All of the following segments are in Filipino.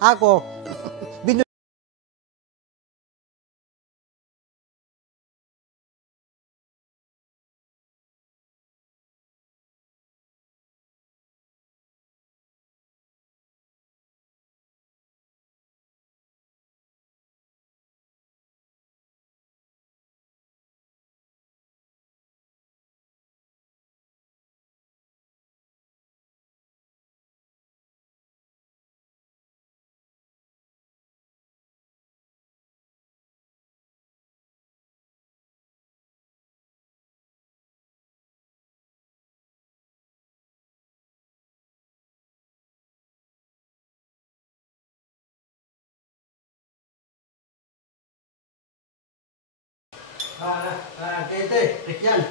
Ako, tete, Christian.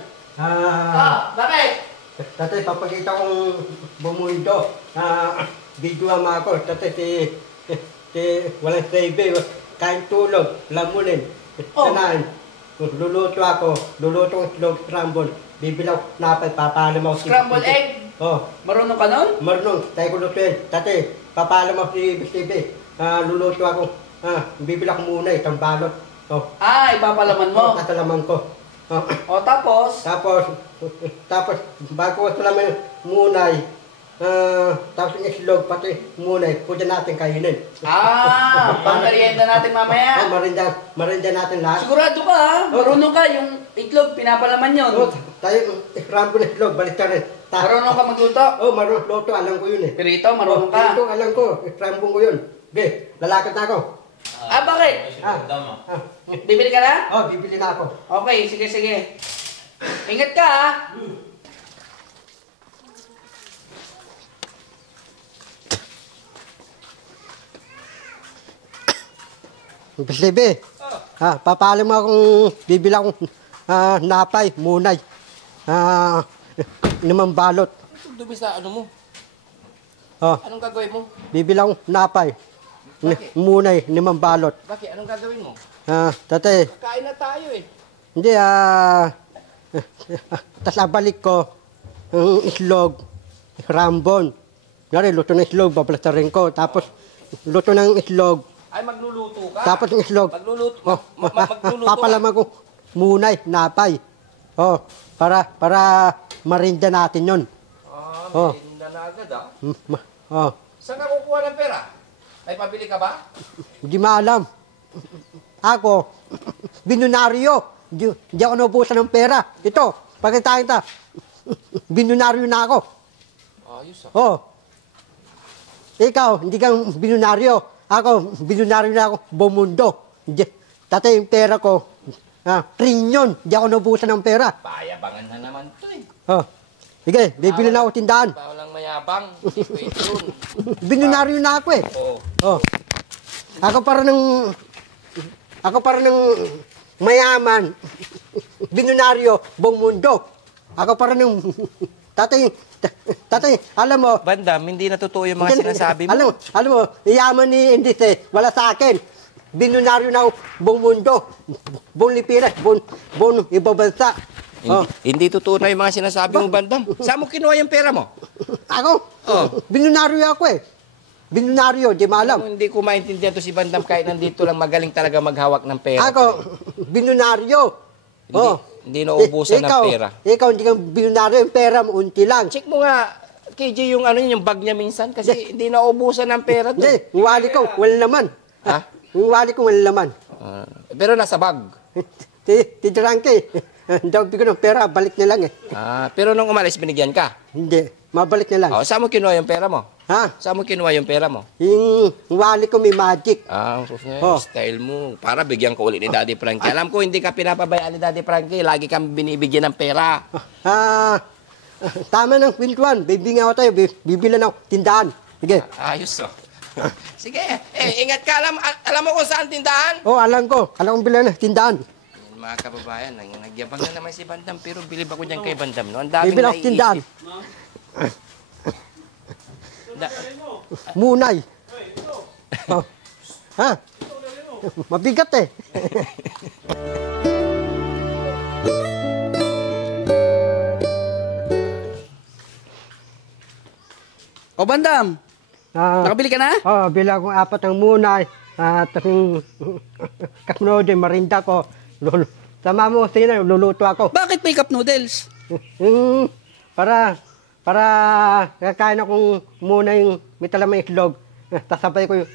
Bakit? Tate, papakita kong bumundo. Video mo ako. Tate, walang TV, kain tulog, lamunin. Sanahan. Luluto ako, luluto ang itlog scramble. Bibilaw, napay, papalam ako. Scramble egg? Oh. Marunong ka nun? Marunong, tayo ko lutuin. Tate, papalam ako si TV. Luluto ako. Bibilaw ko muna, itang balot. Oh. Ipapalaman mo? Katalaman ko. Tapos? Tapos, bago ito naman munay, tapos yung islog, pati munay, pwede natin kainin. Pangmerienda natin mamaya. Marinda natin lahat. Sigurado ka marunong ka, yung itlog, pinapalaman yun. Tayo, scramble islog, balik ka rin. Marunong ka magluto? Marunong luto, alam ko yun eh. Pirito, marunong ka? Pirito, alam ko, scramble ko yun. Lalakad na ako. Bakit? Bibili ka na? Bibili na ako. Okay, sige. Ingat ka Bebe, papaalam mo akong bibili akong napay, munay. 5 balot. Dumi sa ano mo? Anong gagawin mo? Bibili akong napay. Munay, 5 balot. Bakit? Anong gagawin mo? Tate. Kain na tayo eh. Hindi, tas balik ko, yung islog, rambon. Ngari, luto ng islog, babalatarin ko. Tapos, luto ng islog. Magluluto ka? Tapos yung islog. Magluluto papalaman ko munay, napay. Para marinda natin yun. Marinda na agad Saan ka kukuha ng pera? Ay, pabili ka ba? Hindi maalam. Ako, binunaryo. Hindi ako naubusan ng pera. Ito, pagkita kita, binunaryo na ako. Ayos Ikaw, hindi kang binunaryo. Ako, binunaryo na ako, bumundo. Tatay, yung pera ko, trilyon. Hindi ako naubusan ng pera. Payabangan na naman ito eh. Sige, bibili na ako tindahan. Walang mayabang. Hindi pwede yun. Binunaryo na ako eh. Ako para ng mayaman. Binunaryo, buong mundo. Ako para ng tatay, alam mo. Bandam, hindi natotoo yung mga sinasabi mo. Alam mo, yaman ni Indite, wala sa akin. Binunaryo na ako, buong mundo. Buong Lipinas, buong ibabansa. Hindi totoo na yung mga sinasabi mo, Bandam. Saan mo kinuha yung pera mo? Ako? Binunaryo ako eh. Binunaryo, di maalam. Hindi ko maintindihan to si Bandam kahit nandito lang magaling talaga maghawak ng pera. Ako, binunaryo. Hindi nauubusan ng pera. Ikaw, hindi kang binunaryo, yung pera mo, unti lang. Check mo nga, KJ, yung yung bag niya minsan kasi hindi nauubusan ng pera. Hindi, yung wali ko, wala naman. Yung wali ko, wala naman. Pero nasa bag. Titirangke. Daw ko ng pera, balik na lang eh. Pero nung umalis, binigyan ka? Hindi, mabalik na lang. Saan mo kinuha yung pera mo? Saan mo kinuha yung pera mo? Yung wali ko may magic. Style mo. Para bigyan ko ulit ni Daddy Frankie. Alam ko, hindi ka pinapabayaan ni Daddy Frankie. Lagi kang binibigyan ng pera. Tama ng pintuan. Bibingan ako tayo. Bibilan ako tindahan. Sige. Ayos Sige. Ingat ka. Alam mo kung saan tindahan? Alam ko. Alam kong bilan ng tindahan. Mga kababayan, nagyabang na naman si Bandam, pero bilib ako dyan kay Bandam. No? Ang daming bibilang tindahan. Munay. Mabigat eh. Bandam, Nakabili ka na? Bila akong 4 ng munay. Tapos yung kasunod din, marinda ko. Sama mo sila, luluto ako. Bakit may cup noodles? Para kakain akong muna yung may talamang itlog. Tasabay ko yung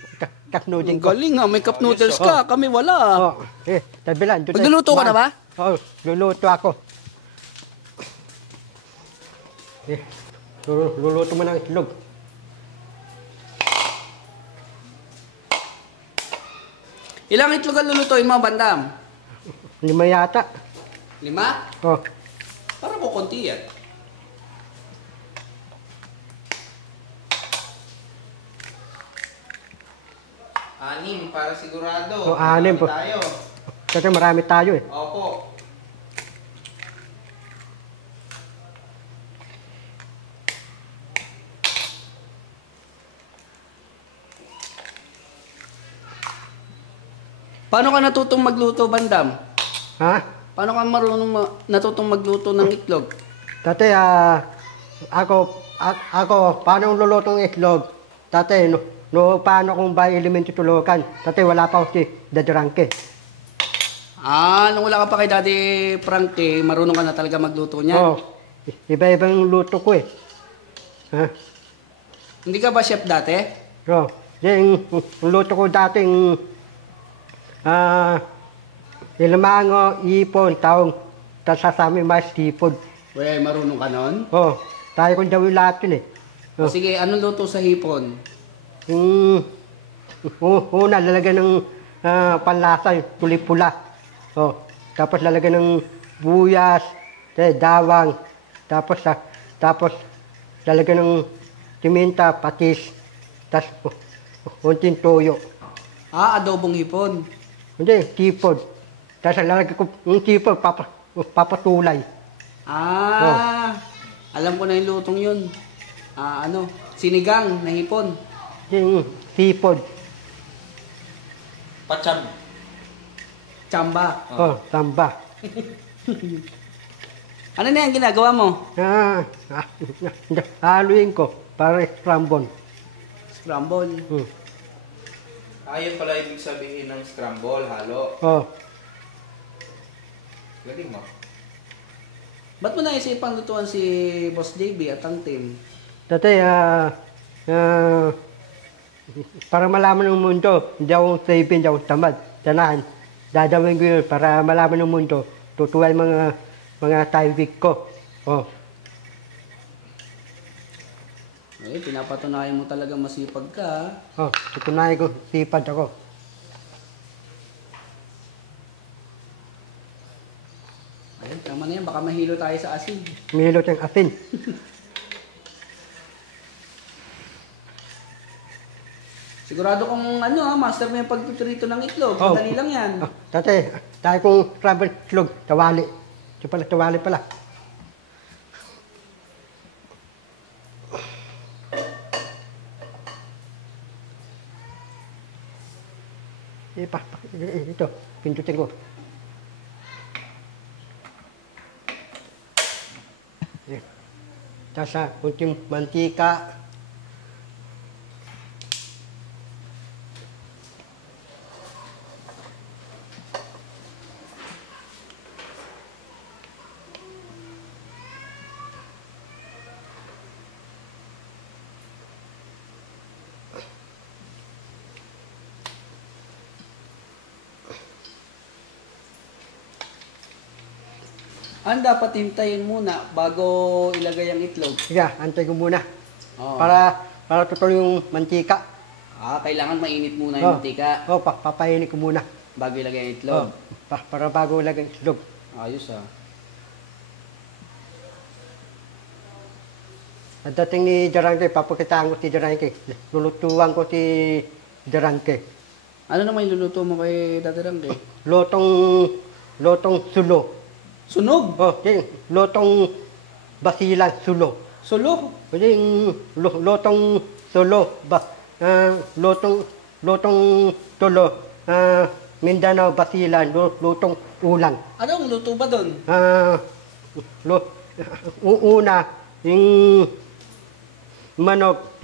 kasnudin ko. Galing nga, may cup noodles ka. Kami wala. Tabilan. Magluluto ka na ba? Luluto ako. Luluto mo ng itlog. Ilang itlog ang lulutuin mo, Bandam? 5 yata. 5? Parang ko konti yan. Anim para sigurado. 6 po. Tayo. Kasi marami tayo eh. Opo. Paano ka natutong magluto, Bandam? Ha? Paano ka natutong magluto ng itlog? Dati, ako, paano lulutong itlog? Dati, paano kung ba elemento tulukan? Dati, wala pa ako si Dadrangke. Nung wala ka pa kay Daddy Frankie, marunong ka na talaga magluto niyan? Iba-ibang luto ko eh. Ha? Hindi ka ba chef dati? Yung luto ko dati, ilamango, ipon, taong tasasami mas hipon. Wey, marunong ka nun? Tayo kong daw yung lahat yun eh. Sige, anong luto sa hipon? Una, lalagyan ng panlasa, tuli-pula. Tapos lalagyan ng buyas, dawang. Tapos lalagyan ng timinta, patis, tapos unting toyo. Adobong hipon. Hindi, tipod. Tapos lalagyan ko yung tipod, papatulay. Alam ko na yung lutong yun. Sinigang na hipon. Yung tipod. Pacham. Chamba. Tamba. Ano na yung ginagawa mo? Haluin ko para scramble. Scramble. Ayun pala ibig sabihin ng scramble, halo. Galing mo. Ba't mo naisipang lutuan si Boss JB at ang team? Dati, para malaman ng mundo, hindi ako saving, hindi ako tamad. Tanahan, dadawin ko yun para malaman ng mundo. Tutuwa yung mga time-week ko. Pinapatunayan mo talaga masipag ka. Tutunayan ko, sipad ako. Ayun, tama na yan. Baka mahilo tayo sa asin. Mahilo siyang asin. Sigurado kung master mo yung pagpiprito ng itlog. Madali lang yan. Dati, tayo kong travel itlog, tawali. Tawali pala. Ito, pindutin ko. Tapos kunting mantika. Ang dapat hintayin muna bago ilagay ang itlog? Sige, antay ko muna. Oo. Para tutuloy yung mantika. Kailangan mainit muna yung mantika Papainit ko muna. bago ilagay ang itlog. Para bago ilagay ang itlog. Ayos At dating ni Darangke, papakitaan ko si Darangke. Lulutuan ko si Darangke. Ano naman yung luluto mo kay Daddy Randy? Lotong sulo. Sunog? Lotong basilan sulo. Sulo? Lotong sulo. Lotong tulo. Mindanao basilan. Lotong ulang. Anong luto ba doon? Una, yung manok,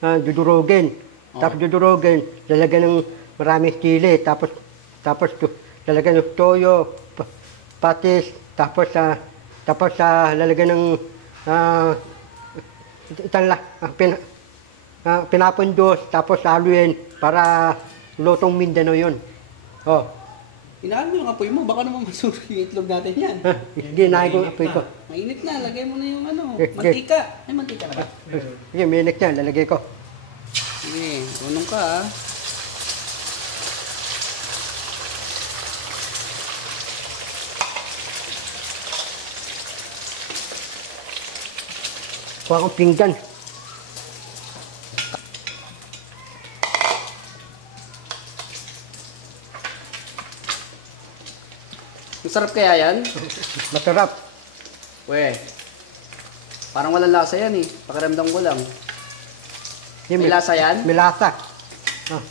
dudurugin. Tapos dudurugin, lalagyan ng maraming chili. Tapos lalagyan ng toyo, patis. Tapos lalagyan ng pinapundos. Tapos haluin para lutong Mindanao yun. Oh. Inaan mo yung apoy mo, baka naman masunog yung itlog natin yan. Hindi, nahin ko ang apoy ko. Mainit na, lagay mo na yung Okay. mantika. Ay, mantika na ba? Sige, minute yan, lalagay ko. Sige, unong ka ah. Kuha akong pinggan. Masarap kaya yan? Masarap. We, parang walang lasa yan eh. Pakiramdam ko lang. Hindi, May lasa yan? May lasa. Ah.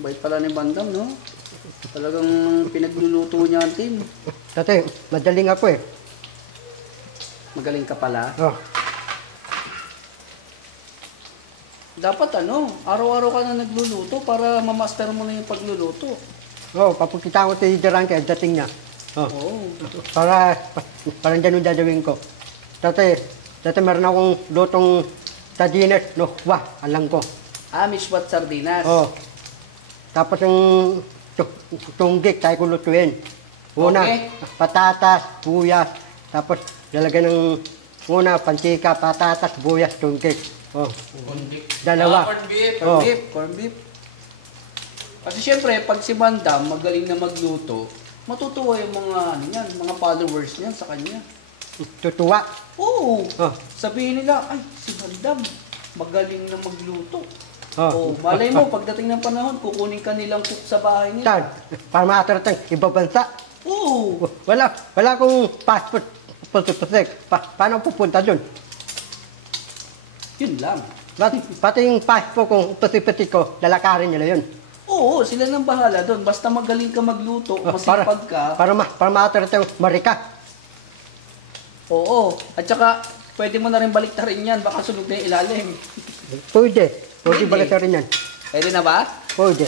Bait pala ni Bandam, no? Talagang pinagluluto niya ang team. Dati, madaling ako eh. Magaling ka pala. Oh. Dapat araw-araw ka na nagluluto para mamaster mo na yung pagluluto. Oh, papakita ko si Jarangke, dating niya. Oh. Oo. Parang ganun dadawin ko. Dati meron akong lutong sardinas, no, wah, alam ko. Mishwat sardinas. Oh. Tapos yung tunggik, tayo ko lutuin. Una, Okay. patatas, buyas, tapos lalagyan ng pantika, patatas, buyas, tunggik. Oh. Dalawa. Corned beef. Oh. Corn beef. Kasi syempre, pag si Bandam magaling na magluto, matutuwa yung mga followers niyan sa kanya. Tutuwa. Oo. Oh. Sabihin nila, ay, si Bandam, magaling na magluto. Oh. Malay mo, pagdating ng panahon, kukunin ka nilang cook sa bahay nila. Saan? Para makatarating ibang bansa. Oo. Wala akong passport. Paano pupunta doon? Yun lang. Pati yung passport kong pati ko, lalakarin nila yun. Oo, sila nang bahala doon. Basta magaling ka magluto, masipag ka. Para makatarating Marika. Oo. At saka, pwede mo na rin baliktarin yan. Baka sunog na yung ilalim. Pwede Pwede. balik rin yan. Pwede na ba? Pwede.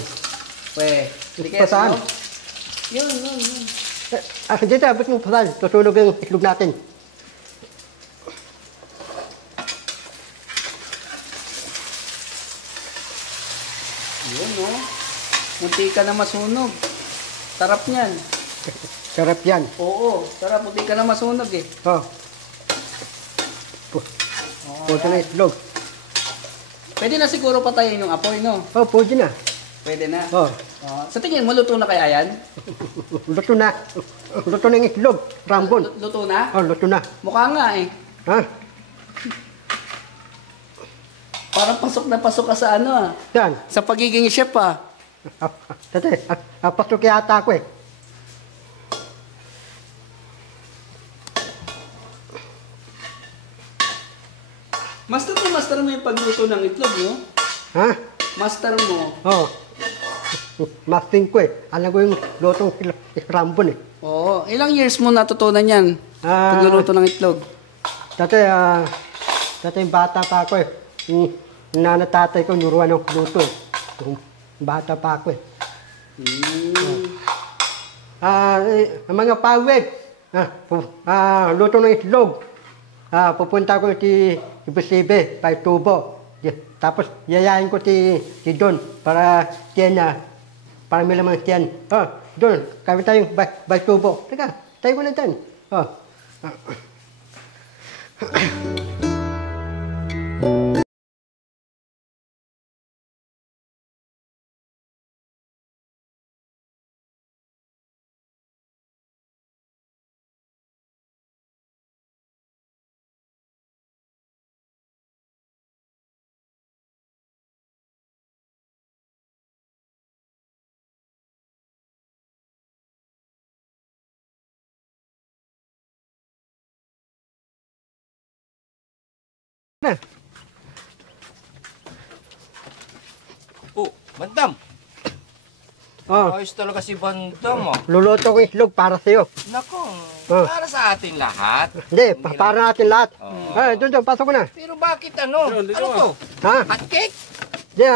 Hindi kaya Saan? sunog? Yun. Dito, abot mo pa saan? Tusunog yung itlog natin. Yun, no? Munti ka na masunog. Sarap niyan. Sarap yan. Oo, sarap. Munti ka na masunog eh. Oh. Pwede na itlog. Pwede na siguro patayin yung apoy, no? Oh, pwede na. Pwede na. Oh. Sa tingin mo, luto na kaya yan? Luto na. Luto na yung itlog. Rambon. Luto na? Oh, luto na. Mukha nga eh. Ha? Parang pasok na pasok ka sa Yan. sa pagiging chef Dati, pasok yata ako eh. Master mo yung pagluto ng itlog, no? Ha? Master mo. Oh. Masting ko eh. Alam ko yung lutong rambon eh. Oo. Ilang years mo natutunan yan? Pagluluto ng itlog? Dati yung bata pa ako eh. Yung nanatatay ko, nuruan ng luto eh. Yung bata pa ako eh. Ang mga pawid. Luto ng itlog. Pupunta ko si Busibe, Pay Tubo. Tapos yayain ko si Don para para may lamang tiyan. Don, kami tayong Pay Tubo. Teka, tayo ko lang dyan. Oh, Bandam. Oh, Ayos talaga si Bandam, oh. luluto ko itlog para sa'yo. Nako, Oh. para sa atin lahat. Hindi, para natin lahat. Oo. Doon, pasok ko na. Pero bakit ano? Ano to? Ha? Hot cake? Hindi,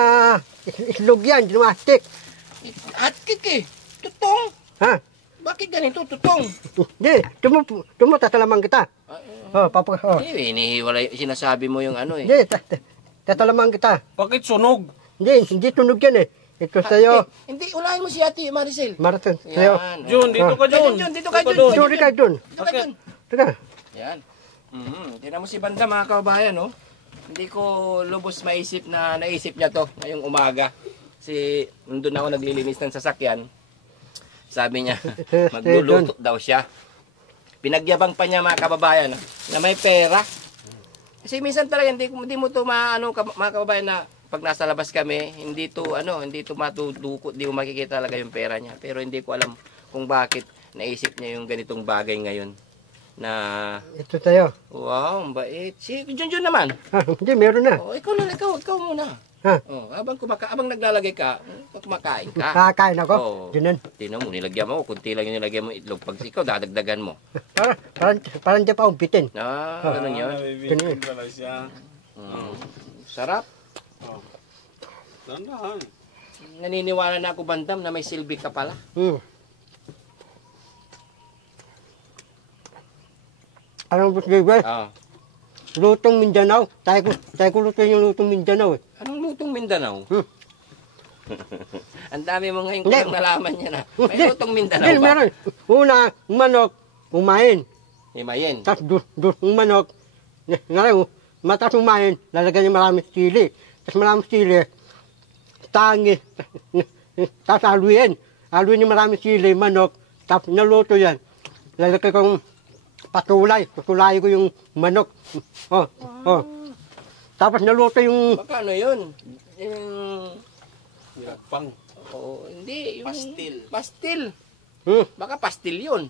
itlog yan, dinastik. Hot cake eh. Tutong. Ha? Bakit ganito, tutong? Hindi, tumo, tatalaman kita. Oh. Hinihiwalay, sinasabi mo yung ano eh. Hindi, tatalaman kita. Bakit sunog? Hindi tunog yan eh. Ito sa'yo. Hindi, ulahin mo si Ate Maricel. Marathon, sa'yo. Yan. Jun, dito ka, Jun. Dito ka, Jun. Sorry ka dun. Dito ka, Jun. Teka. Yan. Tingnan mo si Banda, mga kababayan, no? Hindi ko lubos naisip niya to ngayong umaga. Nandun ako naglilinis ng sasakyan. Sabi niya, magluluto daw siya. Pinagyabang pa niya, mga kababayan, no? Na may pera. Kasi minsan talaga, hindi mo to mga kababayan na pag nasa labas kami, hindi to matudukot, hindi mo makikita talaga yung pera niya. Pero hindi ko alam kung bakit naisip niya yung ganitong bagay ngayon. Na, Ito sa'yo. wow, ang bait. Si Junjun naman. Hindi, meron na. Oh, ikaw muna. Ha? Oh, habang naglalagay ka, kumakain ka. Kakain ako. Oo. Ganun. Tingnan mo, nilagyan mo, kunti lang yung nilagyan mo itlog. Pag ikaw, dadagdagan mo. Parang di pa umpitin. Ganun yun. Nabibigyan pala siya. Sarap. Dandahan. Naniniwala na ako, Bandam, na may silbi ka pala. Anong gusto ko? Ah. Lutong Mindanao. Tayo ko luto yung lutong Mindanao. Anong lutong Mindanao? Ang dami mo ngayon Hindi. kung nalaman niya na. May lutong Mindanao Hindi, ba? meron. Una, manok, umain. Himayin. Tapos manok, ngayon, matas umain, lalagyan niya maraming sili. Tapos maraming sili, tangi. Tapos aluin. Aluin niya maraming sili, manok. Tapos naluto yan. Lalagay kong patulay. Patulay ko yung manok. Tapos naluto yung... Baka ano yun? Yung... Pang. Oo, hindi. Yung... Pastil. Pastil. Baka pastil yun.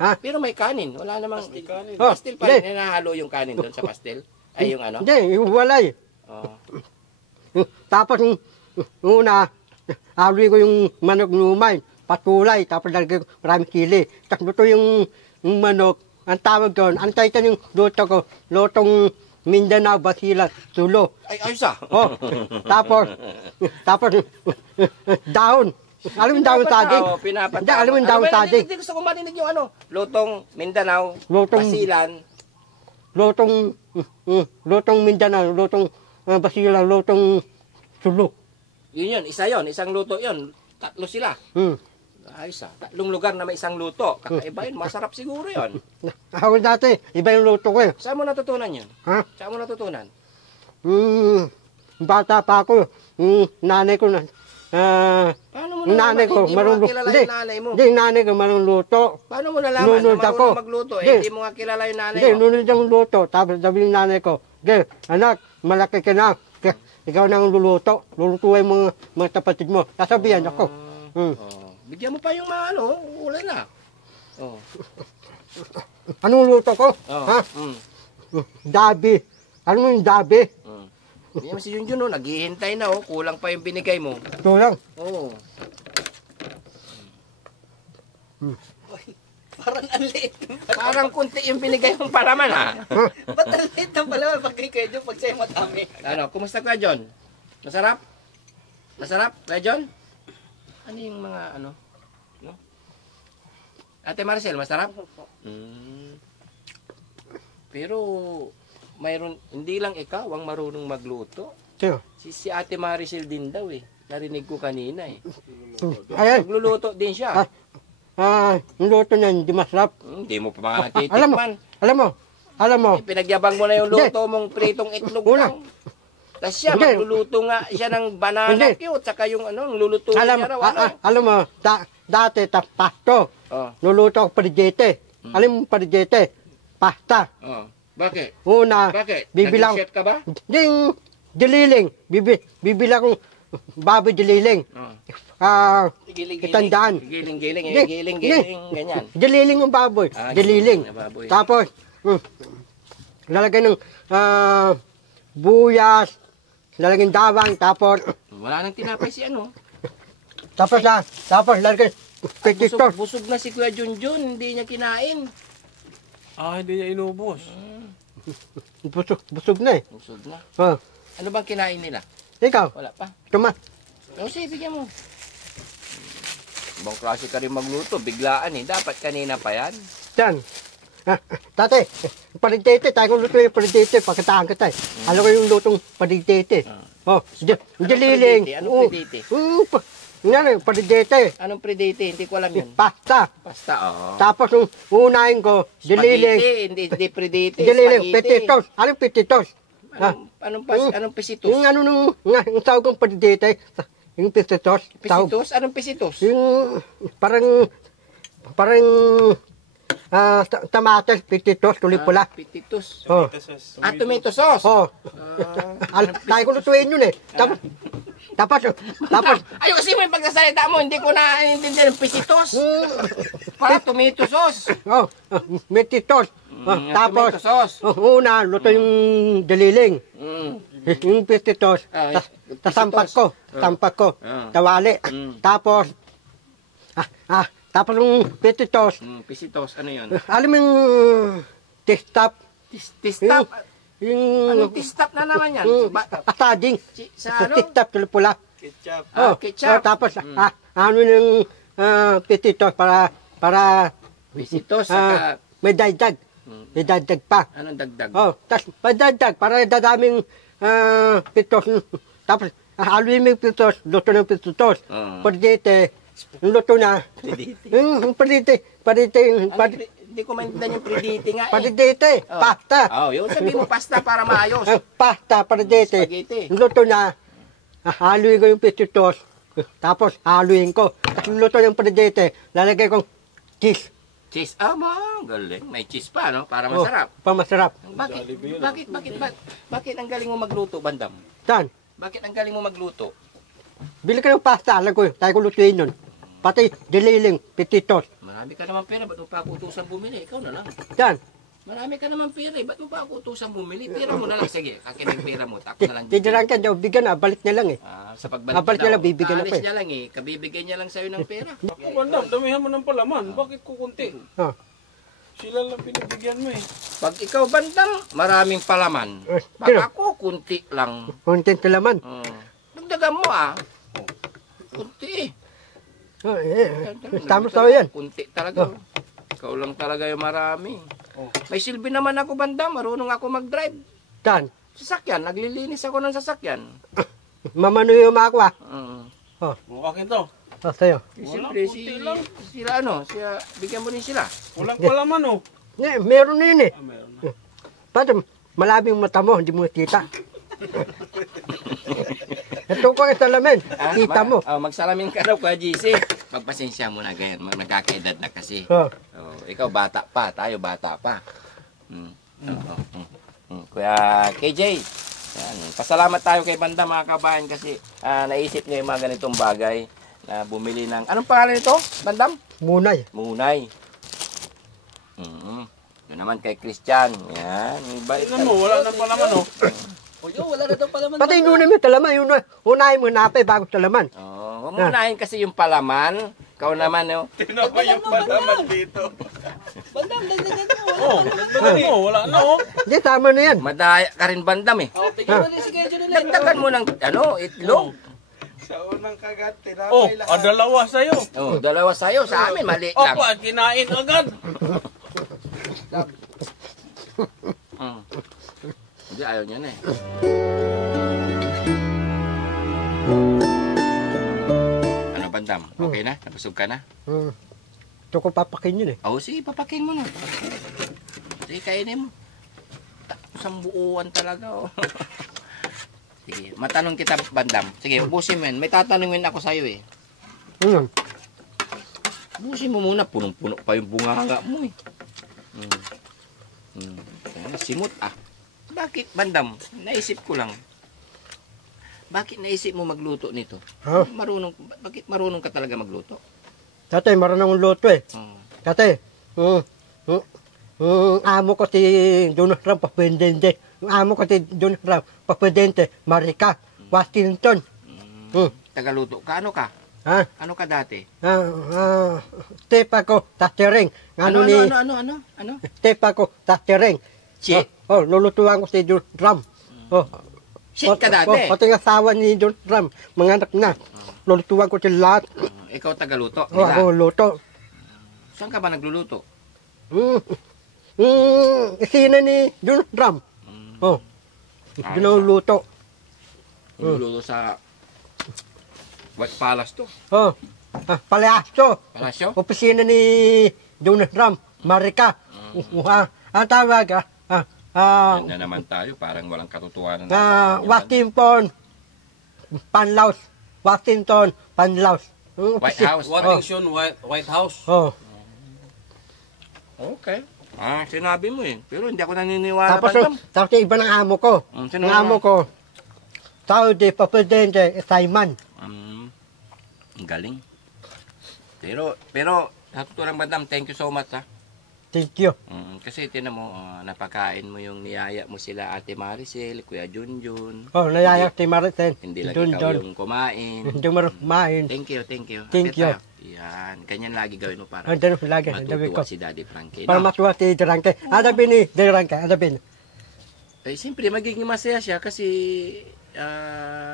Ha? Pero may kanin. Wala namang... Pastil kanin. Pastil pa Hindi. rin. Nahalo yung kanin doon sa pastil. Ay, yung ano? Hindi, yung walay. Oh. Tapos yung una, aluin ko yung manok numay, patulay, tapos lalagay ko maraming sili. Tapos luto yung manok, ang tawag doon, ang title yung luto ko, lutong Mindanao, Basilan, Tulo. Ay, ayos ah. Tapos dahon. Alam mo yung dahon saging? Oo, pinapatawa. Hindi, alam mo yung dahon saging? Hindi gusto ko marinig yung ano. Lutong Mindanao, Lutong- Basilan. Lutong Mindanao, lutong Basilan, lutong Tulo. Yun, isa yon, isang luto yon. Tatlo sila. Ayos ah. Tatlong lugar na may isang luto. Kakaiba yun, masarap siguro yon. Ako dati, iba yung luto ko eh. Saan mo natutunan yun? Ha? Saan mo natutunan? Bata pa ako, nanay ko na, Paano mo yung nalaman? nanay ko, Hindi mo marunong, nga kilala yung nanay mo. Hindi, yung nanay ko marunong luto. Paano mo nalaman na Nunod ako. marunong magluto? Hindi. Hindi mo nga kilala yung nanay Hindi, mo. nunod ang luto. Tapos sabi ng nanay ko, anak, malaki ka na. Ikaw na ang luluto. Lulutuin mga kapatid mo. Sasabihan ako. Oh. Bigyan mo pa yung mga ano, ulay na. Oh. Anong luto ko? Oh. Ha? Dabi. Ano mo yung dabi? Bigyan mo si Junjun, no? Naghihintay na, oh. Kulang pa yung binigay mo. Ito lang. Oo. Parang alit. Parang kunti yung binigay mong paraman, ha? Ba't alit na pala pag kay John pag sa'yo matami? Ano, kumusta ka, John? Masarap? Masarap, Kuya John? Ano yung mga, ano? No? Ate Maricel, masarap? Pero, mayroon, hindi lang ikaw ang marunong magluto. Sino? Si Ate Maricel din daw, eh. Narinig ko kanina, eh. Ayan. Magluluto din siya. Yung luto na hindi masarap. Hindi mo pa mga natitikman. Alam mo. Pinagyabang mo na yung Hindi. luto mong pritong itlog Una. lang. Tapos siya, Hindi. magluluto nga siya ng banana Hindi. cute, saka yung ano, luluto niya raw, ano. Alam mo, dati pasto. Oh, Luluto ko parigete. Alam mo parigete? Pasta. oh. Bakit? Una, Bakit? bibilang. Naging chef ka ba? Ding, dililing. Bibilang kong baboy dililing. Oh. Giling-giling. Kitandaan. Giling-giling, Hindi. giling-giling, ganyan. Dililing ng baboy. Ah, Dililing. na baboy. Tapos, lalagyan ng buyas, lalagyan dawang, tapos, Wala nang tinapay si ano. Tapos lalagay petit sauce. Busog na si Kuya Junjun, hindi niya kinain. Hindi niya inubos. Busog na eh. Busog na. Oh. Ano bang kinain nila? Ikaw, Wala pa. tuma. O sige, bigyan mo. Ibang klase ka rin magluto, biglaan eh. Dapat kanina pa yan. Yan. Tate, paridete, tayo kung luto yung paridete, pagkataan ka tayo. Alam ko yung lutong paridete. Oh, dililing. Anong predete? Yan, paridete. Anong predate? Hindi ko alam yun. Pasta. Pasta, oo. Tapos yung unahin ko, dililing. Spaghetti, hindi predate. Dililing, Spaghetti. petitos. Anong petitos? Anong pesitos? Yung ano nung, yung tawag kong paridete, yung petitos. Pesitos? Anong pesitos? Yung parang tamates, petitos, tuloy pula. Petitos. Oh. Tomato sauce. Oh. Tayo ko lutuin yun eh. Tapos, Ayusin mo yung pagsasalita mo, hindi ko naiintindihan yung pesitos. Para tomato sauce. petitos. Tapos, tomato sauce. una, luto yung daliling. Yung petitos, tasampak ko, tawali. Tapos, tapos yung petitos, Pesitos, ano yun? alam mo yung tistap? Tistap. Yung Anong tistap na naman yan? asading. Sa ano? Tistap, tuloy pula. Ketchup. Ketchup. Tapos, ano yung petitos para Pesitos, saka... may dagdag. May dagdag pa. Anong dagdag? Tapos may dagdag para dadaming pitos. Tapos, haluin mo yung pitos, luto ng pitos. Pardite, luto na. Pardite. Hindi ko maintindihan yung predate nga eh. Pardite, pasta. Yung sabihin mo pasta para maayos. Pasta, pardite. Spaghetti. Luto na. Haluin ko yung pitos. Tapos, haluin ko. Tapos, luto yung pardite. Lalagay kong cheese. Cheese. Galing. May cheese pa, no? Para masarap. Pamasarap. Bakit ang galing mo magluto, Bandam? Saan? Bakit ang galing mo magluto? Bili ka ng pasta, alam ko yun. Tayo ko lutuin yun. Pati dililing, petitos. Marami ka naman pera, ba't mo pa ako utusan bumili? Ikaw na lang. Yan. Marami ka naman pera, ba't mo pa ako utusan bumili? Pera mo na lang, sige. Akin ang pera mo, tako na lang. Tidirang ka, daw, bigyan na, balik na lang eh. Sa pagbalik Balik niya lang, bibigyan ako Kaalis eh. niya lang eh, kabibigyan niya lang sa'yo ng pera. Ako, Bandam, damihan mo ng palaman. Bakit kukunti? Oh. Sila lang pinibigyan mo eh. Pag ikaw, Bandam, maraming palaman. Pag sino? ako, kunti lang. Content laman. Dagdagan mo kunti eh. Tama sa yan. Kunti talaga. Ikaw lang talaga yung marami. May silbi naman ako, Bandam. Marunong ako mag-drive. Saan? Sasakyan. Naglilinis ako ng sasakyan. Mamano yung ako Akin to. Sa'yo. Siyempre, sila, bigyan mo rin sila. Walang palaman oh. Meron na yun eh. Meron na. Paano, malabing mata mo, hindi mo kita. Ito ko ang salamin, kita mo. Magsalamin ka daw, Kuya GC. Magpasensya mo na ganyan. Nagkakaedad na kasi. Ikaw bata pa, tayo bata pa. Kuya KJ, yan. Pasalamat tayo kay Banda mga kabayan kasi naisip niya yung mga ganitong bagay na bumili ng... Anong pangalan nito, Bandam? Munay. Munay. Yun naman kay Christian. Yan. Tingnan mo, wala na palaman oh. Wala na daw palaman. Pati yung mo talaman, yung unahin mo napay bago talaman. Huwag mo unahin kasi yung palaman. Ikaw naman, Tingnan mo yung palaman dito. Bandam, dagdagan mo. Wala na oh. Hindi, tama na yan. Madaya ka rin, Bandam eh. Tingnan mo na si Kedjo nila. Dagdagan mo ng itlog. Sa unang kagat, tinapay lahat. Dalawa sa'yo. Dalawa sa'yo. Sa amin, mali lang. Kinain agad. Hindi, ayaw niya na eh. Ano, Bandam? Okay na? Nabusog ka na? Ito ko papakin yun eh. Sige, papakin mo na. Sige, kainin mo. Isang buuan talaga, Sige, matanong kita, Bandam. Sige, ubusin mo yan. May tatanungin ako sa'yo eh. Ubusin mo muna. Punong-puno pa yung bunganga mo eh. Simot Bakit, Bandam? Naisip ko lang. Bakit naisip mo magluto nito? Bakit marunong ka talaga magluto? Tatay, marunong luto eh. Tatay, amo ko si Donald Trump, Papendente. Amo ko si Donald Trump, Papendente, Marika, Washington. Tagaluto ka? Ano ka? Ha? Ano ka dati? Step ako, tastering. Ano? Step ako, tastering. Shit? Lulutuan ko si John Ram. Shit ka dati? Pati ang asawa ni John Ram, mga anak na. Lulutuan ko sila lahat. Ikaw tagaluto Ako nila. luto. Saan ka ba nagluluto? Isina ni John Ram. Ginuluto. Nagluluto sa White Palace to. Palasyo. Palasyo? Opisina ni John Ram, Marika. Ang tawag, Yan na naman tayo, parang walang katotohanan. Washington, Panlaos. Washington, Panlaos. White House. Washington, White House. Okay. Sinabi mo eh. Pero hindi ako naniniwala. Tapos yung iba ng amo ko. Sino Ang amo ko, Saudi Presidente Simon. Ang galing. Pero, sa totoo lang, madam, thank you so much ha. Thank you. Kasi tinan mo, napakain mo yung niyaya mo sila Ate Maricel, Kuya Junjun. Nayayak si Maricel. Hindi lang ikaw yung kumain. Hindi mo kumain. Thank you. Thank you. Yan, ganyan lagi gawin mo para Andun lagi. Sabi ko. matutuwa si Daddy Frankie. Para matuwa si Durante. Adabin ni Durante. Adabin. Eh, siyempre, magiging masaya siya kasi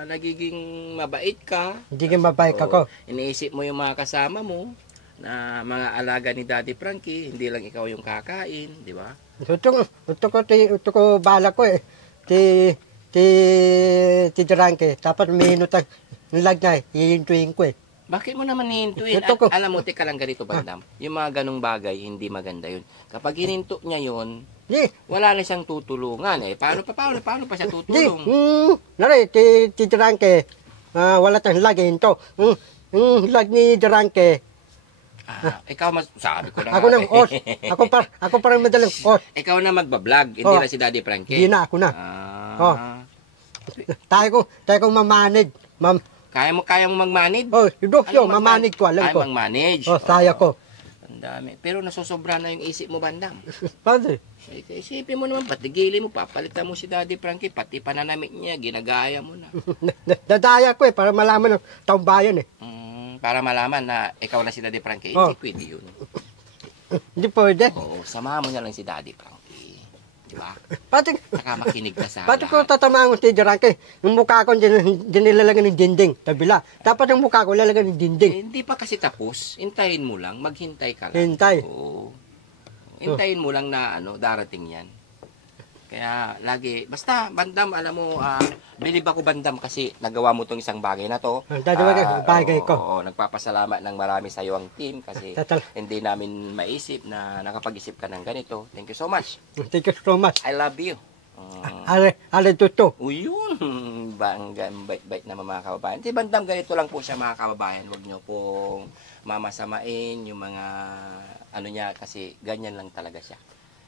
nagiging mabait ka. Hindi ka mabait ako. Iniisip mo yung mga kasama mo na mga alaga ni Daddy Frankie, hindi lang ikaw yung kakain, di ba? Ito ko bala ko eh. Si Durante. Tapos minut ang lagay. Hihintuin ko eh. Bakit mo naman hihintuin? Alam mo, teka lang ganito, bandam. Yung mga ganong bagay, hindi maganda yun. Kapag hininto niya yun, wala na siyang tutulungan eh. Paano pa siya tutulong? Nari, si Durante, wala tayong lagi ito. Lag ni Durante. Ikaw sabi ko na Ako nang os. Ako parang madalang os. Ikaw na magbablog, hindi na si Daddy Frankie. Hindi na, ako na. Tayo ko mamanage. Kaya mo mag-manage? Mamanage ko, alam ko. Kaya mag-manage? Saya ko. Ang dami. Pero nasusobra na yung isip mo, bandam. Padre. Isipin mo naman, patigilin mo, papalitan mo si Daddy Frankie, pati pananamit niya, ginagaya mo na. Dadaya ko eh, para malaman ng taong bayan eh. Para malaman na ikaw na si Daddy Frankie, hindi pwede yun. Hindi pwede. Oo, samahan mo na lang si Daddy Frankie. Di ba? Pati, Saka makinig ka sa pati ko tatamaan ko si Durante. Yung mukha ko, dinilalagyan ng dinding. Tabila. Dapat yung mukha ko lalagyan ng dinding. Hindi pa kasi tapos. Hintayin mo lang. Maghintay ka lang. Hintay. Oo. Hintayin mo lang na darating yan. Kaya lagi, basta bandam, alam mo, bilib ako bandam kasi nagawa mo tong isang bagay na to. Bagay ko. Oo, nagpapasalamat ng marami sa iyo ang team kasi hindi namin maisip na nakapag-isip ka ng ganito. Thank you so much. Thank you so much. I love you. Ale tuto. Yun. Bait na mga kababayan. Si bandam, ganito lang po siya mga kababayan. Huwag nyo pong mamasamain yung mga niya kasi ganyan lang talaga siya.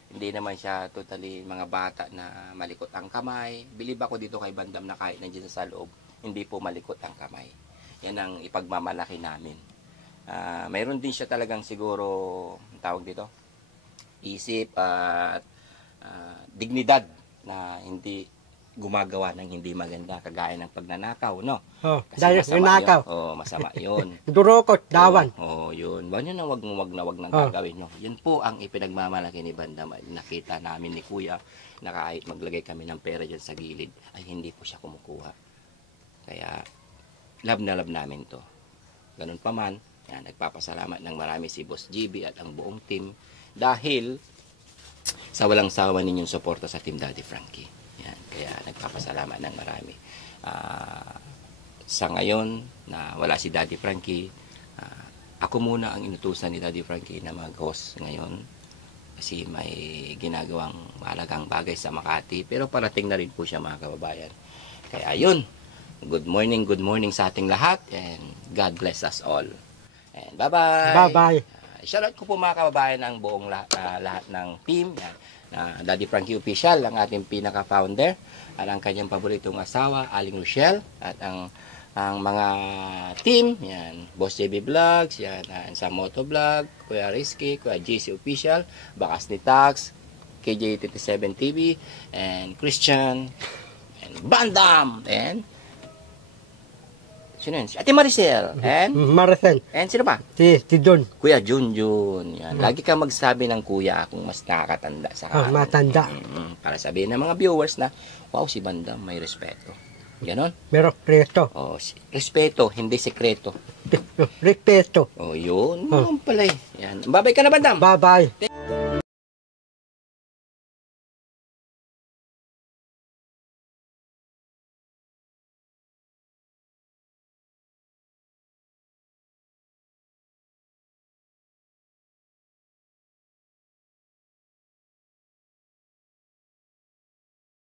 Hindi naman siya totally mga bata na malikot ang kamay. Bilib ako dito kay bandam na kahit nandiyan sa loob, hindi po malikot ang kamay. Yan ang ipagmamalaki namin. Mayroon din siya talagang siguro, ang tawag dito, isip at dignidad na hindi gumagawa ng hindi maganda kagaya ng pagnanakaw, no? Dahil nanakaw. Masama yun. Durokot, dawan. Yun. Wag nang gagawin, no? Yan po ang ipinagmamalaki ni Bandam. Nakita namin ni Kuya na kahit maglagay kami ng pera dyan sa gilid, ay hindi po siya kumukuha. Kaya, love na love namin to. Ganun pa man, yan, nagpapasalamat ng marami si Boss GB at ang buong team dahil sa walang sawa ninyong suporta sa Team Daddy Frankie. Yan, kaya nagpapasalamat ng marami. Sa ngayon na wala si Daddy Frankie, ako muna ang inutusan ni Daddy Frankie na mag-host ngayon kasi may ginagawang mahalagang bagay sa Makati, pero parating na rin po siya mga kababayan. Kaya yun, good morning sa ating lahat and God bless us all. And bye-bye. Bye-bye. Shoutout ko po mga kababayan ang buong lahat ng team. Yan. Daddy Frankie Official, ang ating pinaka-founder, at ang kanyang paboritong asawa, Aling Rochelle, at ang mga team, yan, Boss JB Vlogs, yan, sa Moto Vlog, Kuya Rizky, Kuya JC Official, Bakas ni Tax, KJ87 TV, and Christian, and Bandam, and Sino yan? Si Ate Maricel. And? Maricel. And sino pa? Si Don. Kuya Junjun. Yan. Lagi ka magsabi ng kuya kung mas nakakatanda sa akin. Matanda. Para sabihin ng mga viewers na, wow, si Bandam may respeto. Ganon? Pero respeto. Oh, respeto, hindi sekreto. Respeto. Oh, yun. Naman pala eh. Yan. Babay ka na, Bandam. Bye-bye.